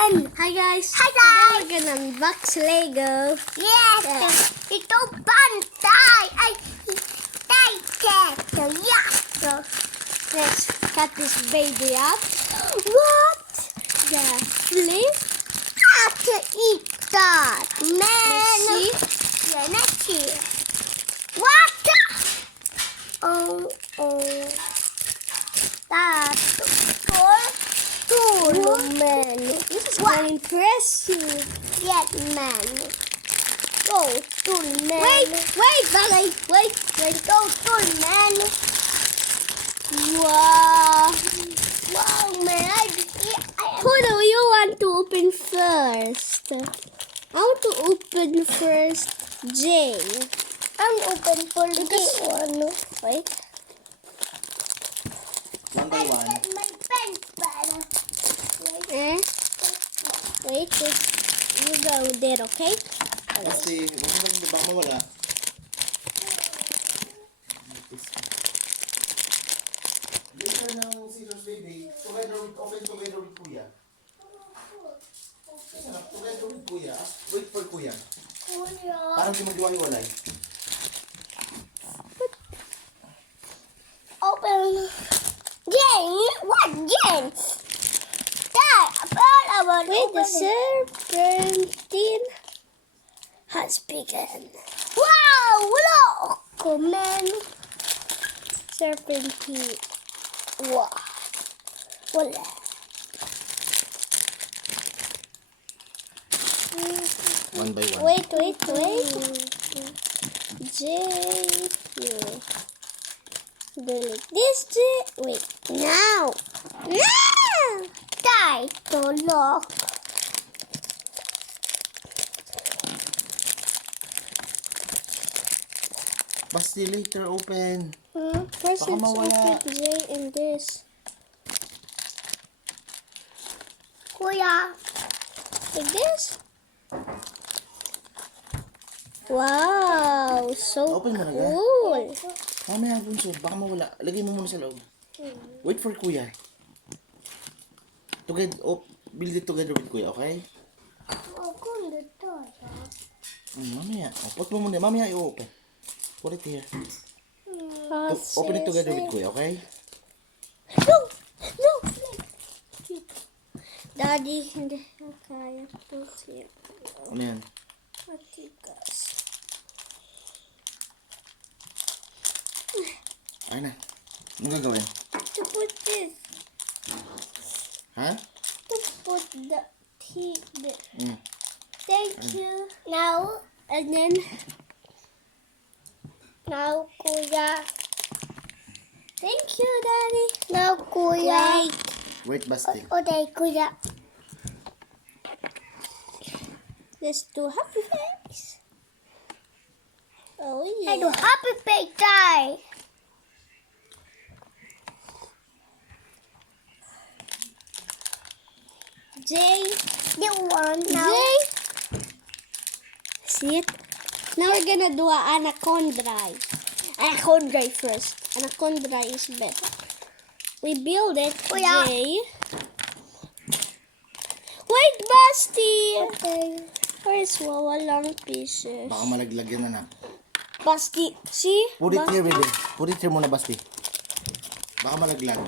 open. Hi guys! Hi Today guys! we're gonna unbox Lego. Yes, Yeah. ito bantay. Ay, tay. Yeah. So, let's cut this baby up. What? The flip? How to eat that? Let's see. Yeah, let's see. What? Oh. That's tool, man. This is What? very impressive. Yes, man. Go, tool, man. Wait, Balay. Wait. Go, tool, man. Wow. Wow, man. Who do you want to open first? I want to open first J. I'm open for this one. Wait. One by one. My pencil. Wait. You go there, okay? Kasi, huwag mo lang baka mawala. Later ng scissors baby, open together with Kuya. Together with Kuya. Wait for Kuya. Parang di maghiwa-hiwalay. Open. Jane, what Jane? Dad, about Wait, the serpentine has begun. Wow, look, man. Serpentine. Wow. Wala. One by one. Wait. J here. Delete this J. Wait. Now. Die to lock. Basti later open. First, Baka let's mawala. open J and this. Kuya. Like this. Wow, so Open mo na ga. cool. Mamaya bunso, baka mawala. Lagay mo muna sa loob. Wait for Kuya. Build it together with Kuya, okay? Mamaya. Put mo muna. Mamaya i-open. Put it here. Open it together with Kuya, okay? No. Daddy, hindi na kaya to see. Ano yan? Matigas. Ay na. Anong gagawin? To put this. Ha? To put the tea there. Thank you. Now, And then, Kuya. thank you, Daddy. Now, Kuya. Wait, Basti. Okay, Kuya. Let's do happy face. Oh, I do yeah. happy birthday. J. The one J. now. See it? Now we're gonna do a anaconda. Anaconda first. Anaconda is better. We build it. Kuya. J. Wait, Basti! Okay. Where's wawalang pieces? Baka malaglag yan, anak. Basti, see? Put it Basti. here, baby. Put it here muna, Basti. Baka malaglag.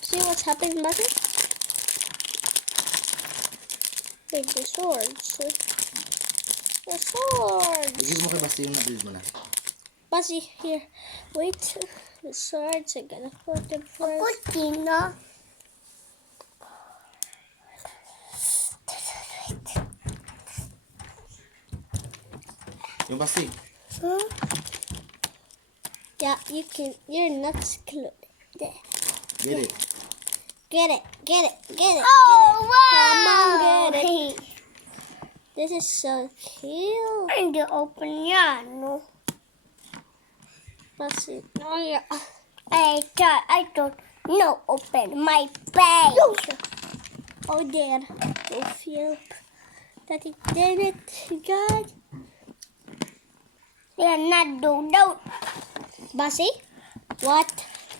See what's happening, Basti? Wait, the swords. The swords. Igil mo kay Basti yung na-build mo na. Basti, here. Wait. The swords, I gotta put them first. Kutina. Yung Basti. Huh? Yeah, you're not excluded. There. Get it. Get it. Oh, wow. Come on, get it. This is so cute. And the open yan, no? Basti. Oh, yeah. I thought, no, open my page. Oh, there. Oh, Philip. That it did it, God. They're not don't. Basi, what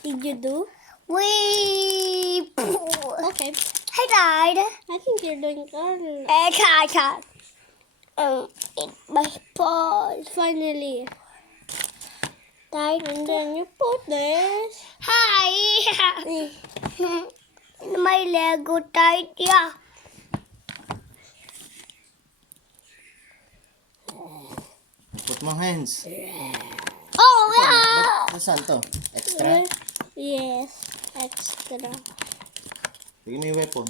did you do? We. Okay. Hey, Dad. I think you're doing garlic. Hey, Dad. It's my paws. Finally. Dad. And then you put this. Hi. My Lego tight, yeah. Put mo hands. Oh, yeah. Saan to? Extra? Yes, extra. Tignan mo yung weapon.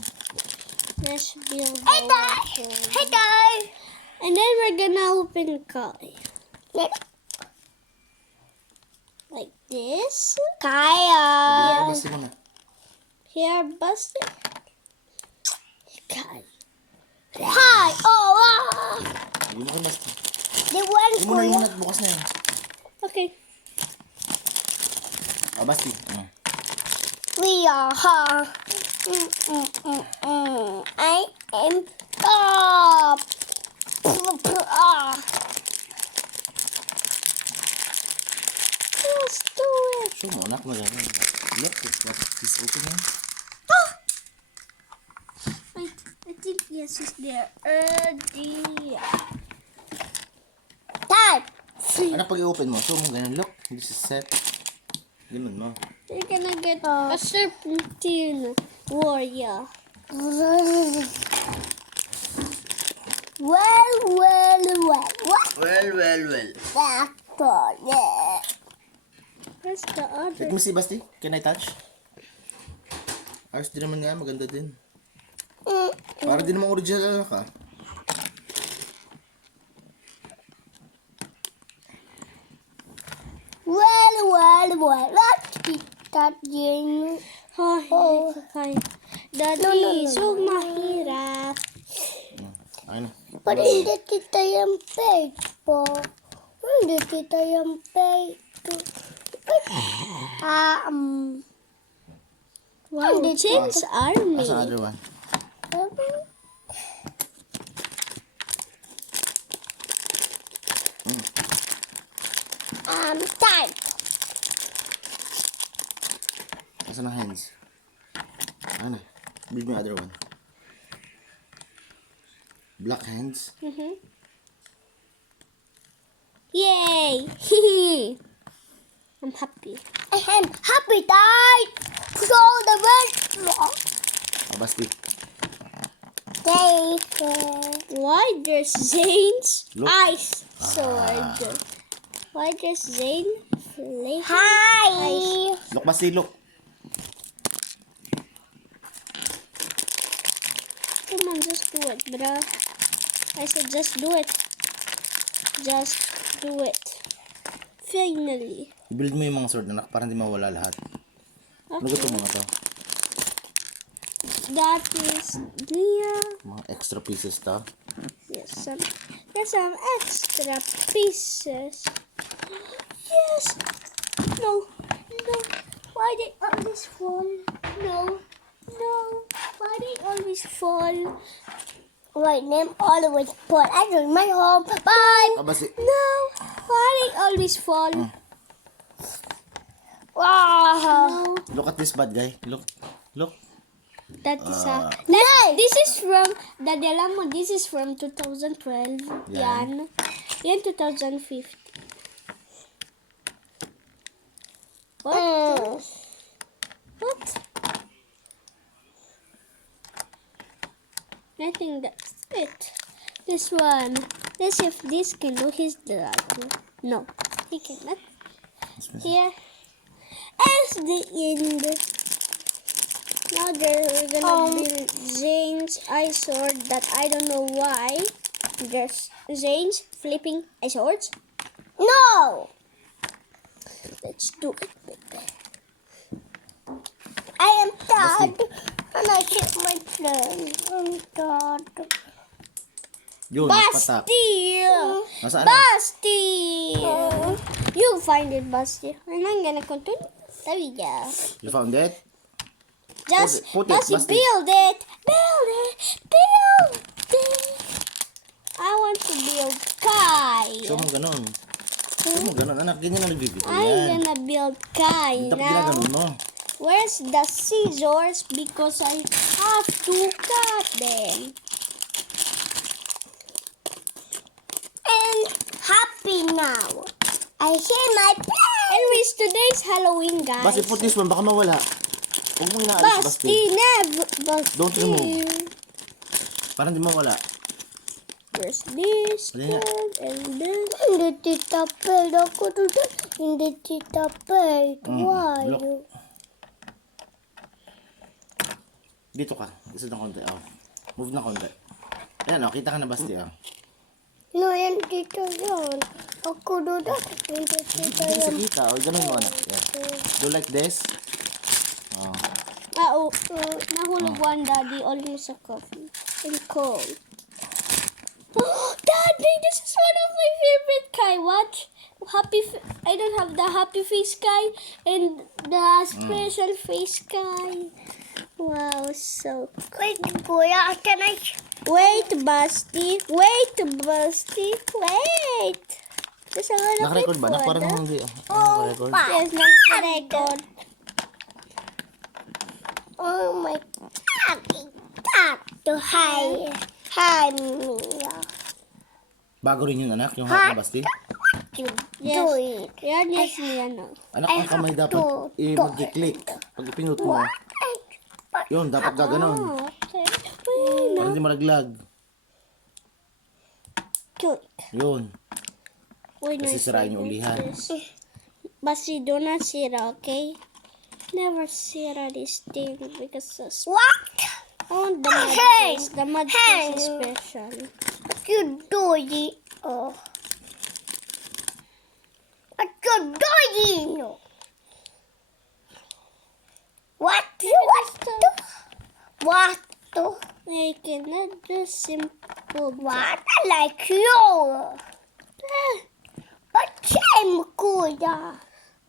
Let's build Hey, the Dad. weapon. Hey, Dad. And then we're gonna open Kai. Like this. Kaya. Basta mo na. Here, Buster. Kai. Hi. Oh, wow. Hindi mo kayo basta. The one Hindi mo na for yung bukas na yan. Okay. Basti. we are. I am top. Let's do it. Show mo, anak mo lang. Look, what is opening? Wait, I think yes is there. Dad. Anak, pag i-open mo, show mo ganun. Look, this is set. Ganun mo. You're gonna get a serpentine warrior. Well. What? Well. That's all. Yeah. Where's the other? Let me see, Basti. Can I touch? Ayos din naman nga, maganda din. Para din naman original ka. Well. Let's keep touching. Oh, okay. Daddy, so mahirap. Ayun na. But hindi kita yung page po. Hindi kita yung page. Wow, James Army. Asa other one? Time. Asa na hands? Ayun na. Build mo yung other one. Black hands. Yay! I'm happy. I am happy, Dad. Put all the red. Basti. Why there's Zane's Look. ice sword? Why there's Zane flaming Hi. ice? Look, Basti, look. Come on, just do it, bro. I said just do it. Just do it. Finally. I-build mo yung mga sword, anak, para hindi mawala lahat. Ano gusto mo nga to? That is near. Mga extra pieces to. Yes, there's some extra pieces. Yes. No. Why they always fall? No. Why they always fall? Right, name always put. I do my home. Bye. Basti. No. Why they always fall? Wow. No. Look at this bad guy. Look. That is No. This is from Daddy, alam mo, this is from 2012. Yan. Yan 2015. What? What? I think that's it. This one. Let's see if this can do his dragon. No, he cannot. Here. As the end. Now we're gonna build Zane's ice sword that I don't know why. There's Zane's flipping ice swords. No. Let's do it, baby. I am Dad. And I hit my friend. I'm Dad. Yun, patak. Basti! Nasaan na? Basti! You find it, Basti. And I'm gonna continue. There we go. You found it? Just Put it, Basti, Basti. build it. Build it. I want to build Kai. Show mo ganun. Show mo ganun. Anak, ganyan na nagbibigay I'm yan. gonna build Kai Dapat now. ginaganon mo. Where's the scissors? Because I have to cut them. And happy now. I hear my play. Anyways, today's Halloween, guys. Basti, put this one. Baka mawala. Huwag mo inaalis, Basti. Basti, never. Basti. Don't remove. Parang di mawala. There's this Wala nga. one and this. Hindi titapid ako doon. Hindi titapid. Why? block. Dito ka. Isa ng konti. Oh. Move na konti. Ayan, oh. Kita ka na, Basti. Oh. No, yan dito yan. Ako doon. Hindi Hindi dito sa yan. kita. O, ganun mo, anak. Yan. Do like this. Oh. Nahulog one, Daddy. Almost a coffee. And cold. Daddy, this is one of my favorite Kai. Watch. I don't have the happy face Kai and the special face Kai. Wow, so Wait, Kuya, can I? wait, Basti. Wait, Basti. Wait. There's a lot of Naka-record ba? people, Parang ah. hindi. Naka-record. Yes, nag-record. Oh my God. To hi. Hi, Mia. Bago rin yun, anak. Yung hot na, Basti. You Yes. do it. Yan, yes, yan. No. Anak, ang kamay dapat mag-click. Pag ipinut mo. Yun, dapat gaganon. Oh, okay. Wait, Para hindi malaglag. cute. Yun. Wait, Kasi sirain yung ulihan. Basti, do not sira, okay? Never sira this thing because What? I want the mud Hey! face. The mud Hey! face is special. You do it. Oh. What you doing? What? What? I cannot do simple. What? I like you. But same, Kuya.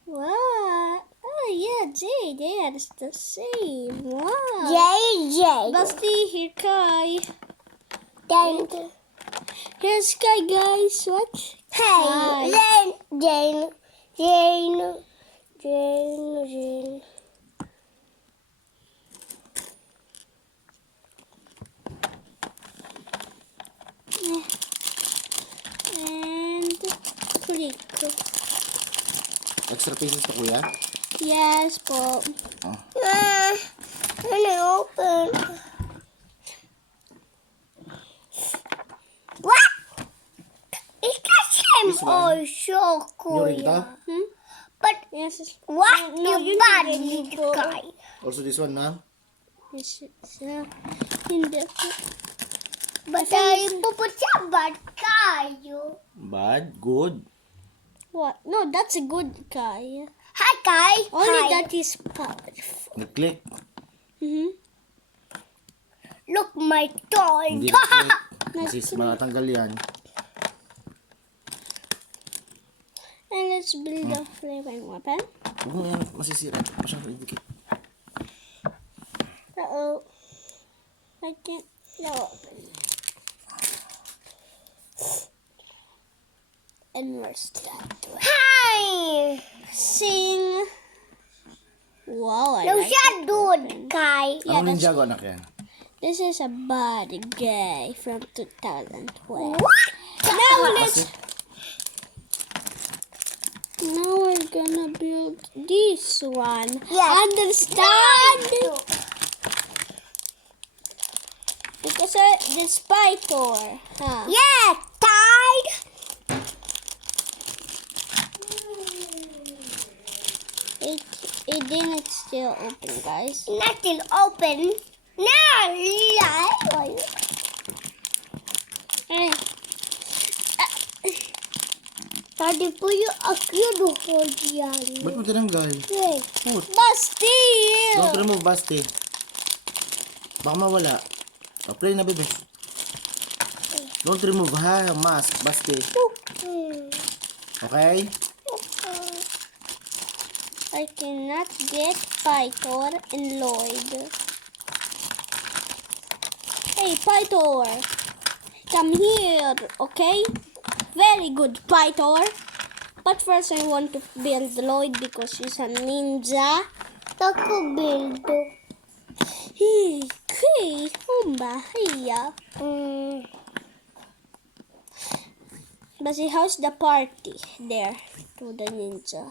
What? Oh yeah, Jay, they are the same. Wow. JJ. Basti, here Kai. Then, Here's Kai, guys. Watch. hey, Hi. then, Jane. And click. Extra pieces to, kuya. Yes, po. Can I open? What? It's the same This one? also, Yung rin ito? Kuya. But Yes. what No, you you bad need to- guy? Also this one, na. Yes. Hindi po. But I put sa bad kayo. Bad, good. What? No, that's a good Kai. Hi, Kai. Only Hi. that is powerful. Nag-click. Look my toy. Hindi nag-click. Kasi matanggal yan. And let's build a flaming weapon. Huwag mo yan masisira. Masyadong idikit. Uh-oh. I can't open. And we're starting. Hi. Sing. Wow, I No, like siya it. dude, Kai. Yeah, Anong that's- Ninjago, anak yan? This is a bad guy from 2012. What? Now Kasi, now we're gonna build this one. Yes. Understand? Because the spider. Huh? Yeah, tied. It didn't still open, guys. Nothing open. Now, live. Eh, Tadi po yung akyo hold yan. ba't mo tinanggal? Wait. Put. Bastille! Don't remove, Basti. Baka mawala. Oh, play na, bebe. Don't remove, ha? Mask, Basti. Okay? I cannot get Pythor and Lloyd. Hey, Pythor! Come here, okay? Very good, Pythor. But first I want to build Lloyd because he's a ninja. Ako build. Hey, Hey, Humba, hiya. But see, how's the party there to the ninja?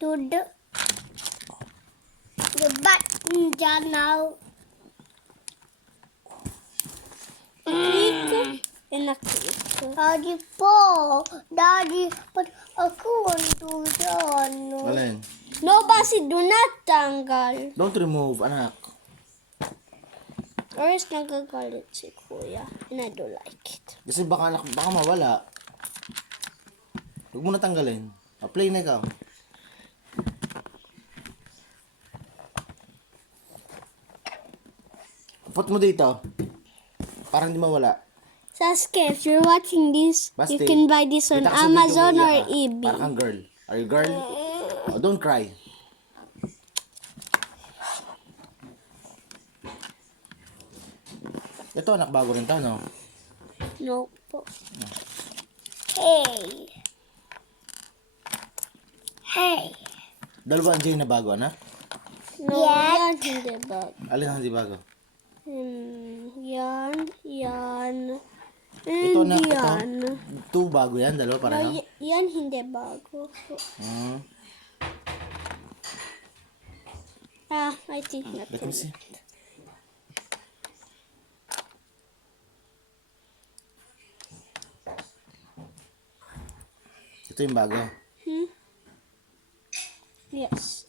To the bad ninja now. Cake and a cake. Daddy po. Daddy, but ako want to ano. Alin? No, Basi, do not tanggal. Don't remove, anak. Or is nagagalit si Kuya. And I don't like it. Kasi baka mawala. Huwag mo na tanggalin. Play na ikaw. Put mo dito. Para hindi mawala. Sasuke, if you're watching this, Basti, you can buy this on kita ka sa Amazon video, or umiiyak ka. eBay. Para kang girl. Are you girl? Oh, don't cry. Ito anak, bago rin to, no? No po. Hey. Hey. Dalawa ang J na bago, anak? No, yan hindi bago. Alin ang hindi bago? Yan. Ito And na, yan. ito. Bago yan, dalawa pareho. Yan hindi bago. Hmm. I think not. Let me see. Ito yung bago. Yes.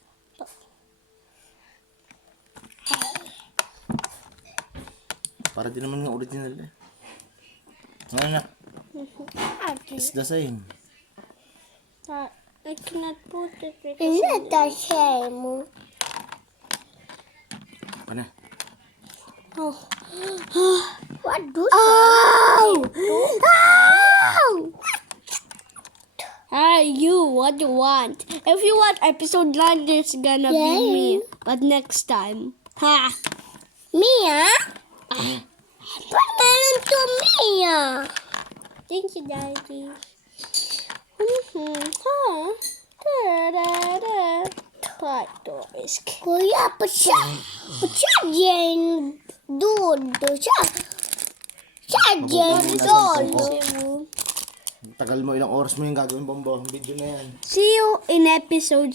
Para din naman nga original eh. Ngayon na. It's the same. I cannot put it because Isn't that shame? Ano? oh. What do What you want? If you want episode 9, it's gonna be me. But next time. Ha! Mia? What happened to Mia? Thank you, Daddy. Pato is Kuya, siya din dudo. Siya din dolo. Tagal mo, ilang oras mo yung gagawin bombo. Video na yan. See you in episode